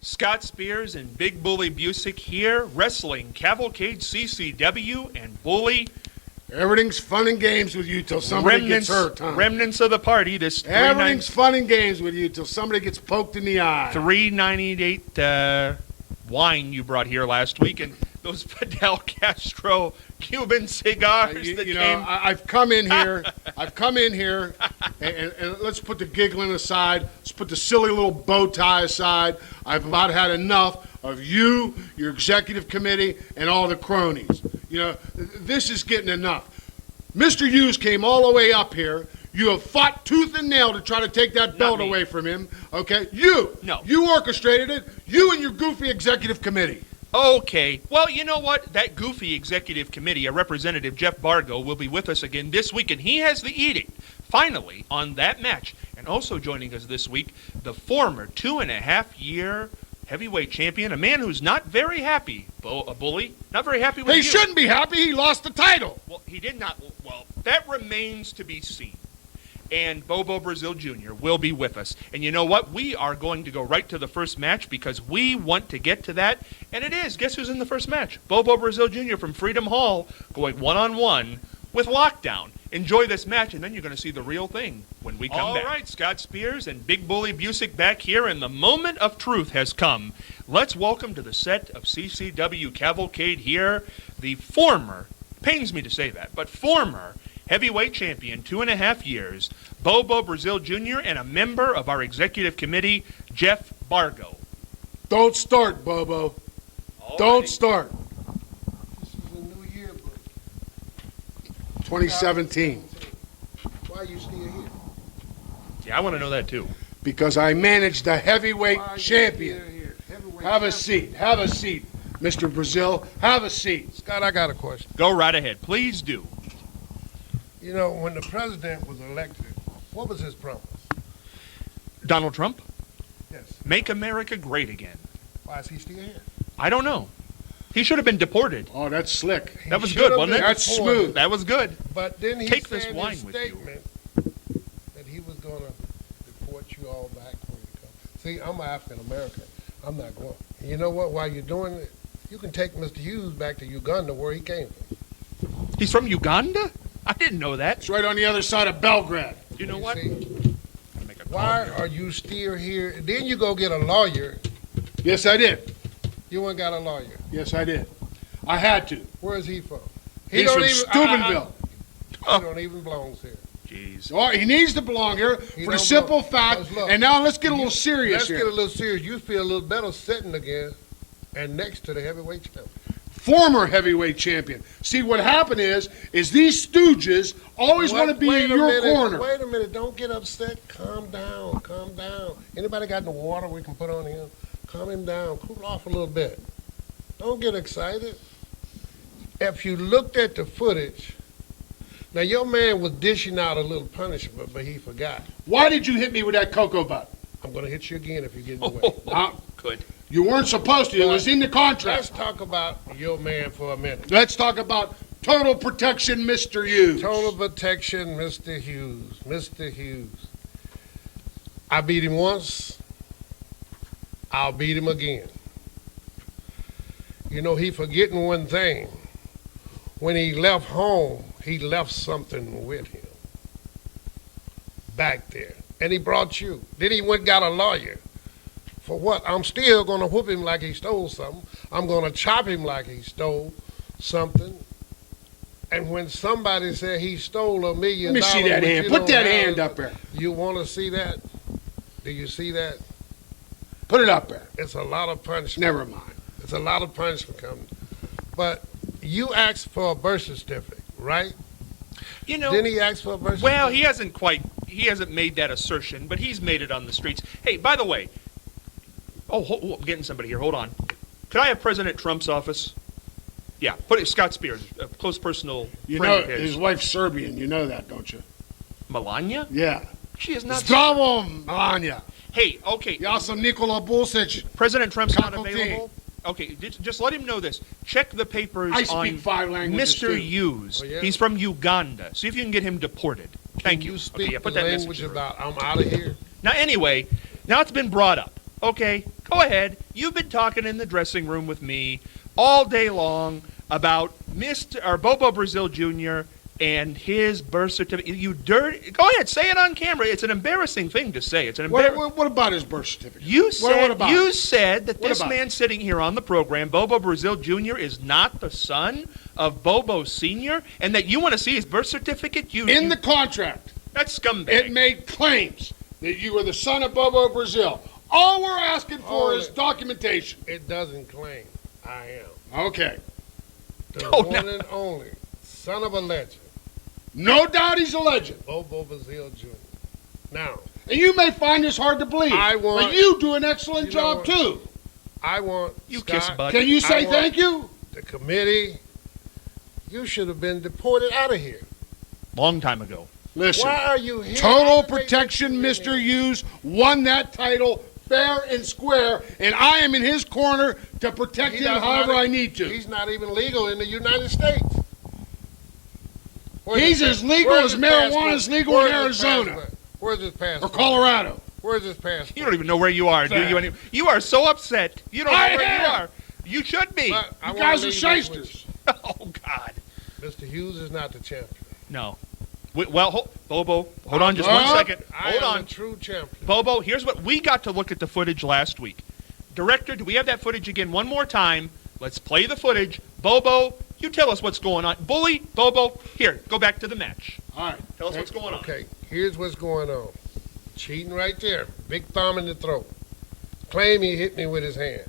Scott Spears and Big Bully Busick here, wrestling Cavalcade, CCW, and Bully. Everything's fun and games with you till somebody gets hurt, huh? Remnants of the party. This Everything's fun and games with you till somebody gets poked in the eye. $3.98 wine you brought here last week, and those Fidel Castro Cuban cigars that came. I've come in here. and let's put the giggling aside. Let's put the silly little bow tie aside. I've about had enough of you, your executive committee, and all the cronies. This is getting enough. Mr. Hughes came all the way up here. You have fought tooth and nail to try to take that belt away from him, okay? No. You orchestrated it. You and your goofy executive committee. Okay. Well, you know what? That goofy executive committee, a Representative Jeff Bargo, will be with us again this week, and he has the edict, finally, on that match. And also joining us this week, the former 2.5-year heavyweight champion, a man who's not very happy, a Bully, not very happy with you. He shouldn't be happy. He lost the title. Well, he did not. Well, that remains to be seen. And Bobo Brazil Jr. will be with us. And you know what? We are going to go right to the first match because we want to get to that. And it is. Guess who's in the first match? Bobo Brazil Jr. from Freedom Hall going one-on-one with Lockdown. Enjoy this match, and then you're going to see the real thing when we come back. All right, Scott Spears and Big Bully Busick back here, and the moment of truth has come. Let's welcome to the set of CCW Cavalcade here the former, pains me to say that, but former heavyweight champion, 2.5 years, Bobo Brazil Jr., and a member of our executive committee, Jeff Bargo. Don't start, Bobo. Don't start. This is a new year, bro. 2017. Why are you still here? Yeah, I want to know that too. Because I managed the heavyweight champion. Heavyweight Have a champion. seat. Have a seat, Mr. Brazil. Have a seat. Scott, I got a question. Go right ahead. Please do. You know, when the president was elected, what was his promise? Donald Trump, Yes. make America great again. Why is he still here? I don't know. He should have been deported. Oh, that's slick. That was He good, should have wasn't it? been That's deported. smooth. That was good. But then he Take said this in wine his with you. statement that he was going to deport you all back when you come. See, I'm African American. I'm not going. And you know what? While you're doing it, you can take Mr. Hughes back to Uganda where he came from. He's from Uganda? I didn't know that. It's right on the other side of Belgrade. You know what? See, Gotta make a call why here. are you still here? Then you go get a lawyer. Yes, I did. You went got a lawyer. Yes, I did. I had to. Where is he from? He's from Steubenville. He don't even belongs here. Jeez. Oh, he needs to belong here He for the don't simple belong. fact. Because look, And now let's get a little serious Let's here. get a little serious. You feel a little better sitting again and next to the heavyweight champion. Former heavyweight champion. See, what happened is these stooges always want to be Wait in a your minute, corner. Wait a minute. Don't get upset. Calm down. Calm down. Anybody got the water we can put on him? Calm him down. Cool off a little bit. Don't get excited. If you looked at the footage, now your man was dishing out a little punishment, but he forgot. Why did you hit me with that cocoa butt? I'm going to hit you again if you get in the way. Good. You weren't supposed to. It was in the Let's contract. talk about your man for a minute. Let's talk about total protection, Mr. Hughes. Total protection, Mr. Hughes. Mr. Hughes. I beat him once. I'll beat him again. You know, he forgetting one thing. When he left home, he left something with him back there. And he brought you. Then he went and got a lawyer. For what? I'm still going to whoop him like he stole something. I'm going to chop him like he stole something. And when somebody said he stole $1 million, Let me see that but hand. you Put don't that have hand it, up there. You want to see that? Do you see that? Put it up there. It's a lot of punishment. Never mind. It's a lot of punishment coming. But you asked for a birth certificate, right? You know, Didn't he ask for a birth well, certificate? he hasn't made that assertion, but he's made it on the streets. Hey, by the way, I'm getting somebody here. Hold on. Could I have President Trump's office? Yeah, put it, Scott Spears, a close personal You friend know, of his. his wife's Serbian. You know that, don't you? Melania? Yeah. She is not. Zdravo, Melania. Hey, okay. Ja sam Nikola Busick. President Trump's not Kako ti? available. Okay, just let him know this. Check the papers I on speak 5 languages, Mr. too. Hughes. Oh, yeah? He's from Uganda. See if you can get him deported. Thank Can you. you speak okay, yeah, put the that language message through. about I'm out of here? Now, anyway, now it's been brought up. Okay, Go ahead. You've been talking in the dressing room with me all day long about Bobo Brazil Jr. and his birth certificate. You dirty. Go ahead, say it on camera. It's an embarrassing thing to say. It's an What about his birth certificate? You What said that this about man sitting here on the program, Bobo Brazil Jr., is not the son of Bobo Sr., and that you want to see his birth certificate? In the contract, that's scumbag. it made claims that you were the son of Bobo Brazil. All we're asking for is documentation. It doesn't claim I am. Okay. The Oh, one no. and only son of a legend, No doubt he's a legend. Bobo Brazil Jr. Now, And you may find this hard to believe, but you do an excellent job, too. I want You Scott, kiss butt. Can you say I want thank you? the committee, you should have been deported out of here. Long time ago. Listen, Why are you here? Total Protection Mr. Hughes won that title fair and square, and I am in his corner to protect him however I need to. He's not even legal in the United States. He's as legal as marijuana is legal in Arizona Where's his passport? or Colorado. Where's his passport? You don't even know where you are, do you? You are so upset. You don't know I where you am. are. You should be. But I You wanna guys are leave this shysters. Oh, God. with you. Mr. Hughes is not the champion. No. Well, Bobo, hold on just 1 second. Hold I am on. a true champion. Bobo, here's what we got to look at the footage last week. Director, do we have that footage again one more time? Let's play the footage. Bobo, you tell us what's going on. Bully, Bobo, here, go back to the match. All right. Tell us what's going on. Okay, here's what's going on. Cheating right there. Big thumb in the throat. Claim he hit me with his hand.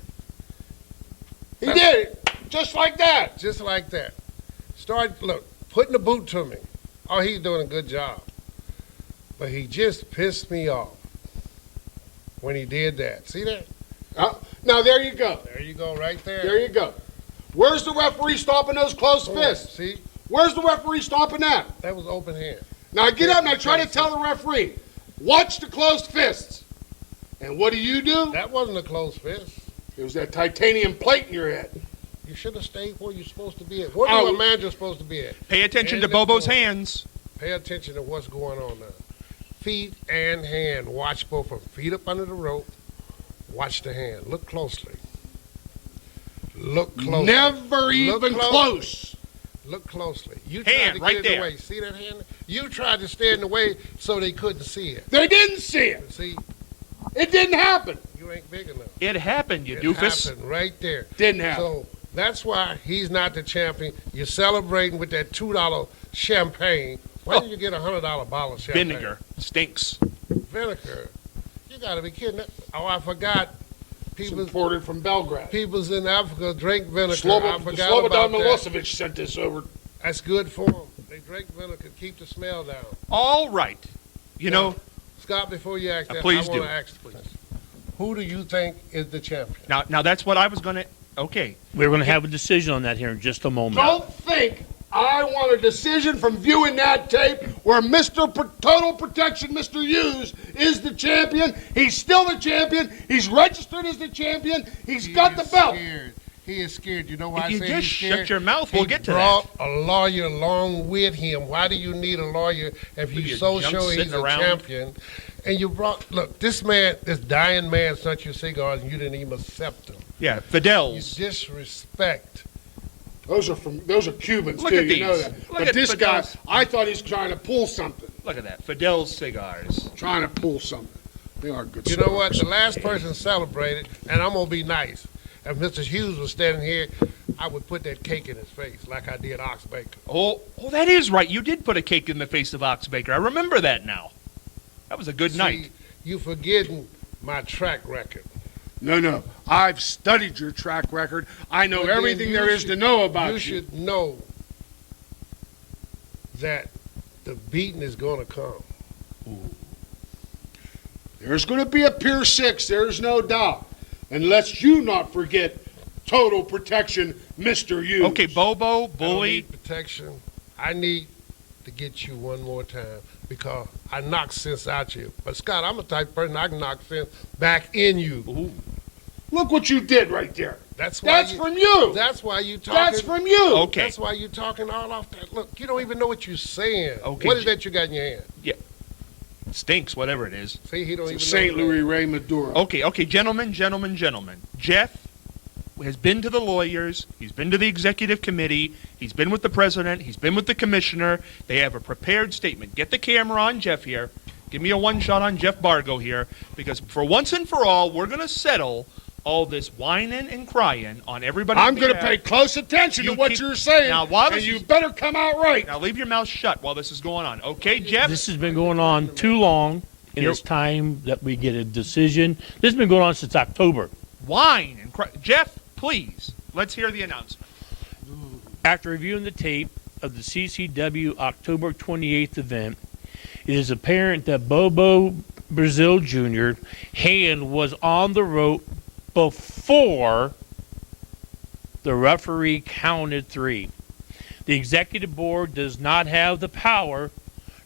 He did it, just like that. Just like that. Look, putting the boot to me. Oh, he's doing a good job. But he just pissed me off when he did that. See that? Now, there you go. There you go, right there. There you go. Where's the referee stopping those closed fists? See? Where's the referee stopping that? That was open hand. Now get up and I try to tell the referee, watch the closed fists. And what do? That wasn't a closed fist. It was that titanium plate in your head. You should have stayed where you're supposed to be at. Where Oh. is a manager supposed to be at? Pay attention And to the Bobo's corner. hands. Pay attention to what's going on now. Feet and hand. Watch both of them. Feet up under the rope. Watch the hand. Look closely. Look closely. Never even close. Look closely. You Hand, tried to right get in there. the way. See that hand? You tried to stay in the way so they couldn't see it. They didn't see it. See, It didn't happen. you ain't big enough. It happened, you It doofus. happened right there. Didn't happen. So that's why he's not the champion. You're celebrating with that $2 champagne. Why Oh. did you get a $100 bottle of champagne? Vinegar stinks. Vinegar. You gotta be kidding. Oh, I forgot. It's People's imported from Belgrade. peoples in Africa drink vinegar. I Slobodan forgot about that. Milosevic sent this over. That's good for them. They drink vinegar, keep the smell down. All right. You know, Scott, before you ask that, please I want do. to ask the question. Who do you think is the champion? now that's what I was going to. Okay. We're going to have a decision on that here in just a moment. Don't think I want a decision from viewing that tape where Total Protection, Mr. Hughes, is the champion. He's still the champion. He's registered as the champion. He's got the belt. Scared. He is scared. You know why If you I say just he's scared? shut your mouth, we'll He get to brought a lawyer along with him. Why do you need a lawyer if Look you at so junk sure he's sitting a around. champion? And you brought, look, this dying man sent you cigars and you didn't even accept them. Yeah, You Fidel's. disrespect. Those are Cubans, Look too. at You know these. that. Look But at this guy, Fidel's. I thought he's trying to pull something. Look at that. Fidel's cigars. Trying to pull something. They are good You know what? cigars. The last person celebrated, and I'm going to be nice. If Mr. Hughes was standing here, I would put that cake in his face like I did Ox Baker. Oh, that is right. You did put a cake in the face of Ox Baker. I remember that now. That was a good night. See, you forgetting my track record. No. I've studied your track record. I know But then everything you there is to know about you. You should know that the beating is going to come. There's going to be a Pier 6, there's no doubt. And let's you not forget Total Protection, Mr. Hughes. Okay, Bobo, I don't Bully. need protection. I need to get you one more time because I knocked sense out you. But Scott, I'm a type of person I can knock sense back in you. Ooh. Look what you did right there. That's why. From you. That's why you talking. That's from you. Okay. That's why you talking all off that. Look, you don't even know what you're saying. Okay, What is that you got in your hand? Yeah. Stinks, whatever it is. See, he don't even St. know. Louis Ray Maduro. Okay, gentlemen. Jeff has been to the lawyers. He's been to the executive committee. He's been with the president. He's been with the commissioner. They have a prepared statement. Get the camera on Jeff here. Give me a one shot on Jeff Bargo here, because for once and for all, we're going to settle all this whining and crying on everybody. I'm going to pay close attention to what you're saying, Now, while and you better come out right. Now, leave your mouth shut while this is going on. Okay, Jeff? This has been going on too long, and it's time that we get a decision. This has been going on since October. Whine and cry. Jeff, please, let's hear the announcement. After reviewing the tape of the CCW October 28th event, it is apparent that Bobo Brazil Jr. hand was on the rope before the referee counted 3. The executive board does not have the power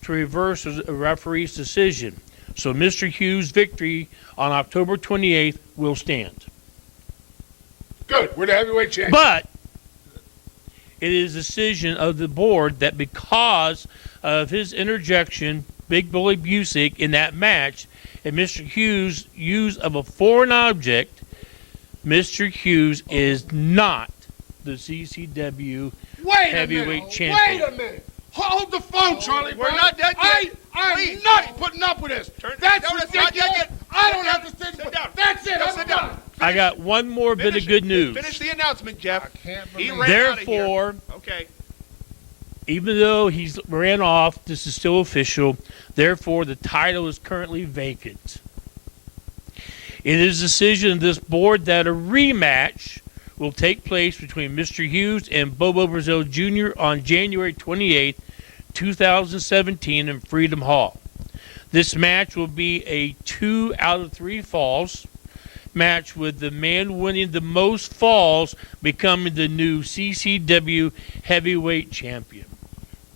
to reverse a referee's decision, so Mr. Hughes' victory on October 28th will stand. Good. We're the heavyweight champion. But it is a decision of the board that because of his interjection, Big Bully Busick, in that match, and Mr. Hughes' use of a foreign object, Mr. Hughes is not the CCW heavyweight champion. Wait a minute. Hold the phone, Charlie. We're not done yet. I'm Please, not putting up with this. That's no, it's not done ridiculous. yet. I don't have to sit Sit down. That's it. Sit down. I got one more bit of good news. Finish the announcement, Jeff. I can't He believe ran out of here. Therefore, Okay. even though he's ran off, this is still official. Therefore, the title is currently vacant. It is a decision of this board that a rematch will take place between Mr. Hughes and Bobo Brazil Jr. on January 28, 2017 in Freedom Hall. This match will be a 2 out of 3 falls match, with the man winning the most falls becoming the new CCW heavyweight champion.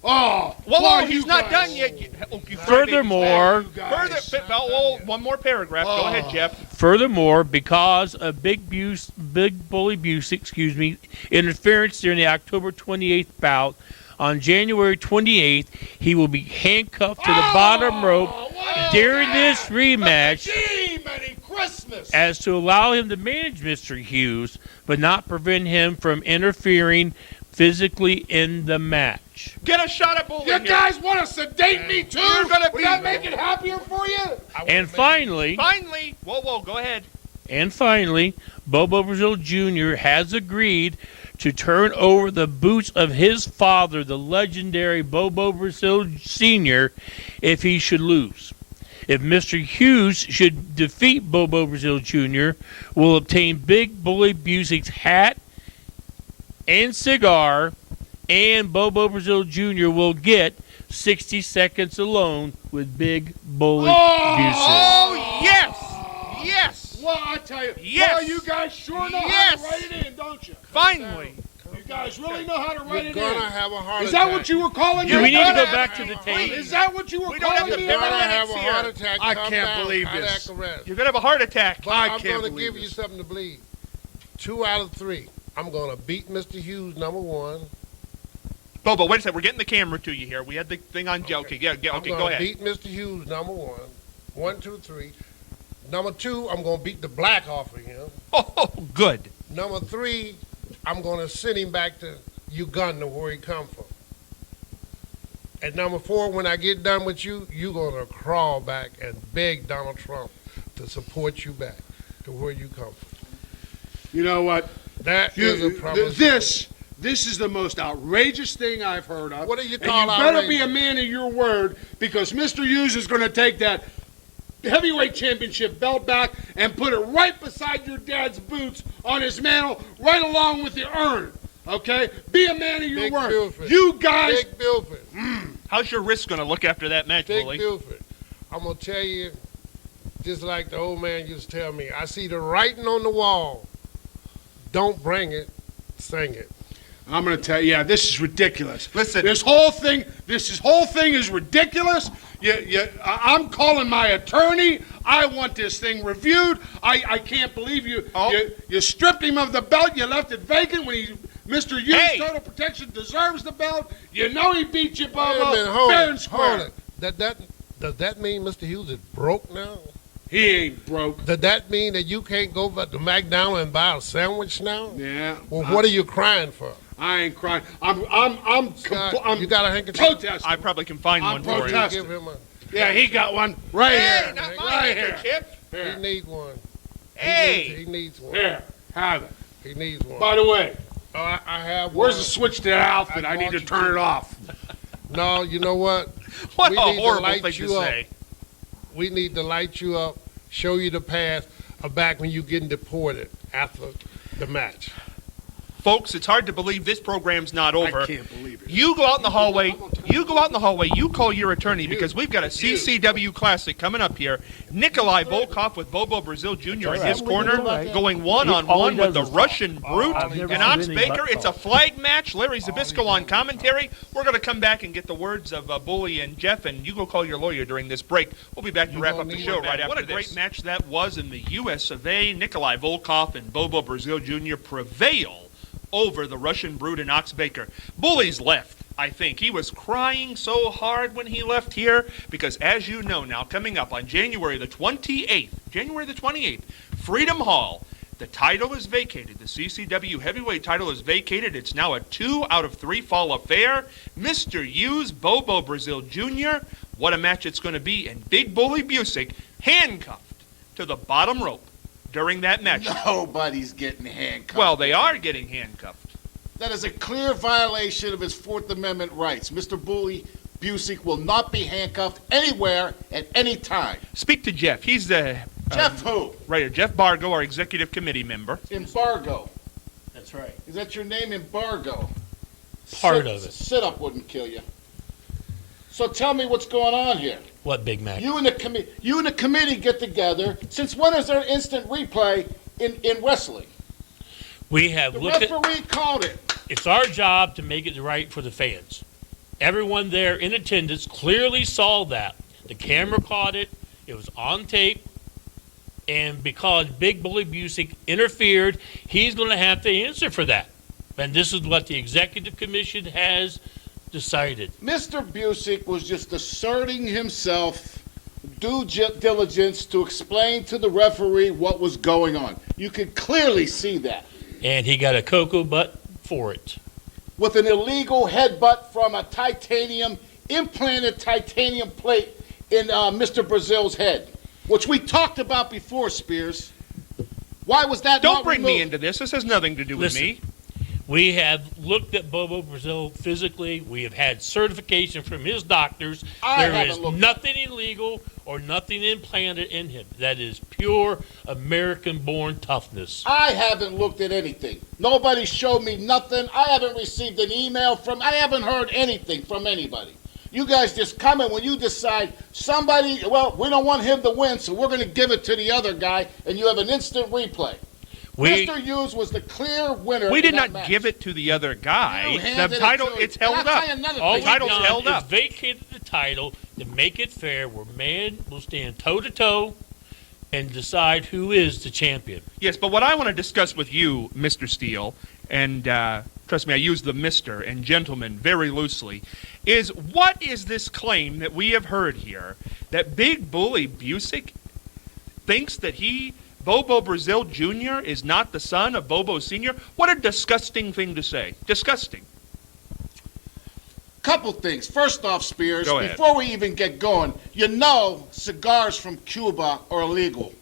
Oh, Whoa, he's not done yet. Furthermore, one more paragraph. Go ahead, Jeff. Furthermore, because of Big Bully Busick, interference during the October 28th bout, on January 28th, he will be handcuffed to the bottom rope during this rematch as to allow him to manage Mr. Hughes, but not prevent him from interfering physically in the match. Get a shot at Bully. You guys want to sedate me too? Would that make it happier for you? And finally, whoa, go ahead. And finally, Bobo Brazil Jr. has agreed to turn over the boots of his father, the legendary Bobo Brazil Sr., if he should lose. If Mr. Hughes should defeat Bobo Brazil Jr., will obtain Big Bully Busick's hat and cigar, and Bobo Brazil Jr. will get 60 seconds alone with Big Bully Busick. Oh, yes! Yes! Well, I tell you, Yes. well, you guys sure know how Yes. to write it in, don't you? Finally. You guys really know how to write You're it gonna in. have a heart Is attack. that what you were calling Do me? we need to about? go back to the tape? Is that what you were We don't have calling the me? You're about? gonna have a Paramedics heart here. attack. I Come can't down, believe cardiac this. arrest. You're going to have a heart attack. But I I'm can't gonna believe give you this. something to bleed. 2 out of 3. I'm gonna beat Mr. Hughes, number 1. Bobo, wait a second. We're getting the camera to you here. We had the thing on. Okay, I'm go gonna ahead. beat Mr. Hughes, number 1. 1, 2, 3. Number 2, I'm gonna beat the black off of him. Oh, good. Number 3, I'm gonna send him back to Uganda where he come from. And number 4, when I get done with you, you're gonna crawl back and beg Donald Trump to support you back to where you come from. You know what? That is a promise. This is the most outrageous thing I've heard of. What do you And call you better outrageous? be a man of your word, because Mr. Hughes is going to take that heavyweight championship belt back and put it right beside your dad's boots on his mantle, right along with the urn. Okay? Be a man of your Big word. Buford. You guys. Big Buford. How's your wrist going to look after that match, Big Bully? Buford. I'm gonna tell you, just like the old man used to tell me, I see the writing on the wall. Don't bring it, sing it. I'm going to tell you, yeah, this is ridiculous. Listen. This whole thing is ridiculous. I'm calling my attorney. I want this thing reviewed. I can't believe you stripped him of the belt. You left it vacant when Mr. Hughes Hey. Total Protection deserves the belt. You know he beat you, Bobo. Wait a minute, hold fair it, and square. hold it. Does that mean Mr. Hughes is broke now? He ain't broke. Does that mean that you can't go back to McDonald's and buy a sandwich now? Yeah. Well, what are you crying for? I ain't crying. I'm You got a handkerchief? protesting. I probably can find I'm one for you. protesting. Give him a. Yeah, he got one right Hey, here. not my right here. handkerchief. Here. He needs one. Hey. He needs one. Here. Have it. He needs one. By the way, I have where's one. the switch to that outfit? I I need bought to you turn two. it off. No, you know what? What We a need to horrible light thing to you up. say. We need to light you up, show you the past of back when you getting deported after the match. Folks, it's hard to believe this program's not over. I can't believe it. You go out in the hallway. You go out in the hallway. You call your attorney because we've got a CCW Classic coming up here. Nikolai Volkov with Bobo Brazil Jr. in his corner, going one-on-one with the Russian Brute I've never and seen Ox any Baker. butt It's a flag match. Larry Zabisco on commentary. We're going to come back and get the words of Bully and Jeff, and you go call your lawyer during this break. We'll be back to wrap up the show right after this. What a great match that was in the U.S. of A. Nikolai Volkov and Bobo Brazil Jr. prevail over the Russian Brute and Ox Baker. Bully's left, I think. He was crying so hard when he left here because, as you know now, coming up on January the 28th, Freedom Hall, the title is vacated. The CCW heavyweight title is vacated. It's now a 2 out of 3 fall affair. Mr. Hughes, Bobo Brazil Jr., what a match it's going to be. And Big Bully Busick handcuffed to the bottom rope during that match. Nobody's getting handcuffed. Well, they are getting handcuffed. That is a clear violation of his Fourth Amendment rights. Mr. Bully Busick will not be handcuffed anywhere at any time. Speak to Jeff. He's the Jeff who? right here. Jeff Bargo, our executive committee member. Embargo. That's right. Is that your name, Embargo? Part of it. Sit up wouldn't kill you. So tell me what's going on here. What, Big Mac? You and the committee get together. Since when is there instant replay in wrestling? We have The looked at. referee called it. It's our job to make it right for the fans. Everyone there in attendance clearly saw that. The camera caught it. It was on tape. And because Big Bully Busick interfered, he's going to have to answer for that. And this is what the executive commission has decided. Mr. Busick was just asserting himself, due diligence to explain to the referee what was going on. You could clearly see that. And he got a cocoa butt for it. With an illegal headbutt from a implanted titanium plate in Mr. Brazil's head, which we talked about before, Spears. Why was that Don't not bring me removed? into this. This has nothing to do with Listen. me. We have looked at Bobo Brazil physically. We have had certification from his doctors. I There haven't is looked. nothing illegal or nothing implanted in him. That is pure American-born toughness. I haven't looked at anything. Nobody showed me nothing. I haven't received an email from. I haven't heard anything from anybody. You guys just come in when you decide somebody. Well, we don't want him to win, so we're going to give it to the other guy, and you have an instant replay. Mr. Hughes was the clear winner. We in did that not match. give it to the other guy. You The handed it title, to him. it's held And I'll up. tell you another All thing. we've title's done held is up. vacated the title to make it fair where man will stand toe-to-toe and decide who is the champion. Yes, but what I want to discuss with you, Mr. Steele, and trust me, I use the Mr. and gentleman very loosely, is what is this claim that we have heard here that Big Bully Busick thinks that Bobo Brazil Jr. is not the son of Bobo Sr.? What a disgusting thing to say. Disgusting. Couple things. First off, Spears, Go ahead. before we even get going, you know cigars from Cuba are illegal.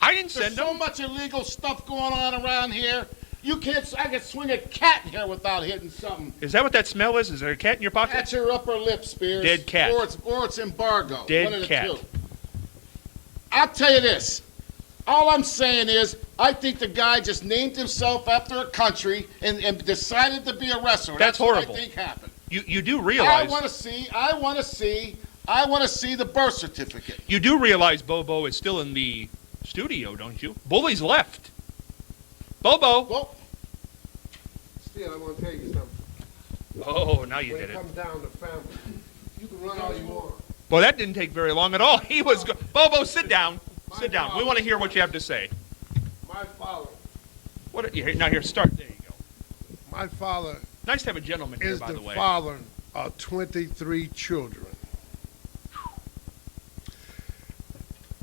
I didn't There's send so them. much illegal stuff going on around here. I could swing a cat in here without hitting something. Is that what that smell is? Is there a cat in your pocket? That's your upper lip, Spears. Dead cat. Or it's embargo. Dead One of the cat. two. I'll tell you this. All I'm saying is, I think the guy just named himself after a country and decided to be a wrestler. That's horrible. What I think happened. You do I realize want to see the birth certificate. you do realize Bobo is still in the studio, don't you? Bully's left. Bobo. Well, Still, I'm going to tell you something. Oh, now you When did it it. comes down to family, you can run all you want. Well, that didn't take very long at all. He was Bobo, sit down. Sit down. We want to hear what you have to say. My father Now here, start. There you go. My father Nice to have a gentleman here, is by the the way. father of 23 children.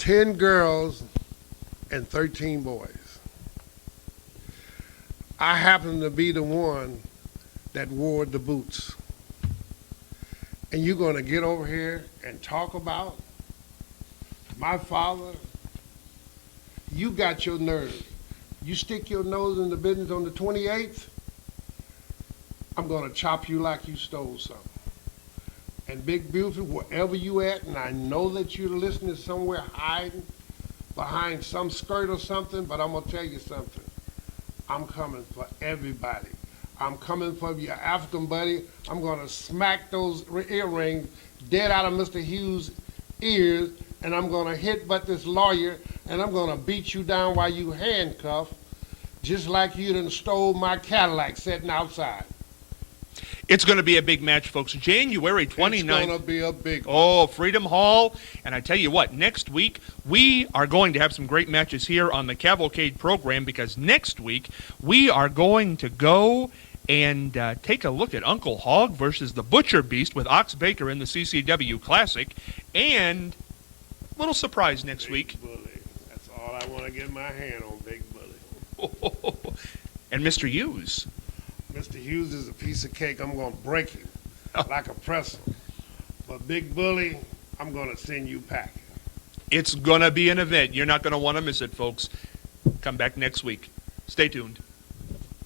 10 girls and 13 boys. I happen to be the one that wore the boots. And you're going to get over here and talk about my father? You got your nerve. You stick your nose in the business on the 28th, I'm going to chop you like you stole something. And Big Beautiful, wherever you at, and I know that you're listening somewhere hiding behind some skirt or something, but I'm going to tell you something. I'm coming for everybody. I'm coming for your African buddy. I'm going to smack those earrings dead out of Mr. Hughes' ears, and I'm going to hit but this lawyer, and I'm going to beat you down while you handcuffed, just like you done stole my Cadillac sitting outside. It's going to be a big match, folks. January 29th. It's going to be a big one. Oh, Freedom Hall. And I tell you what, next week, we are going to have some great matches here on the Cavalcade program, because next week, we are going to go and take a look at Uncle Hog versus the Butcher Beast with Ox Baker in the CCW Classic. And a little surprise next week. Bully. That's all I want to get my hand on, Big Bully. And Mr. Hughes. Mr. Hughes is a piece of cake. I'm going to break him like a pretzel. But Big Bully, I'm going to send you packing. It's going to be an event. You're not going to want to miss it, folks. Come back next week. Stay tuned.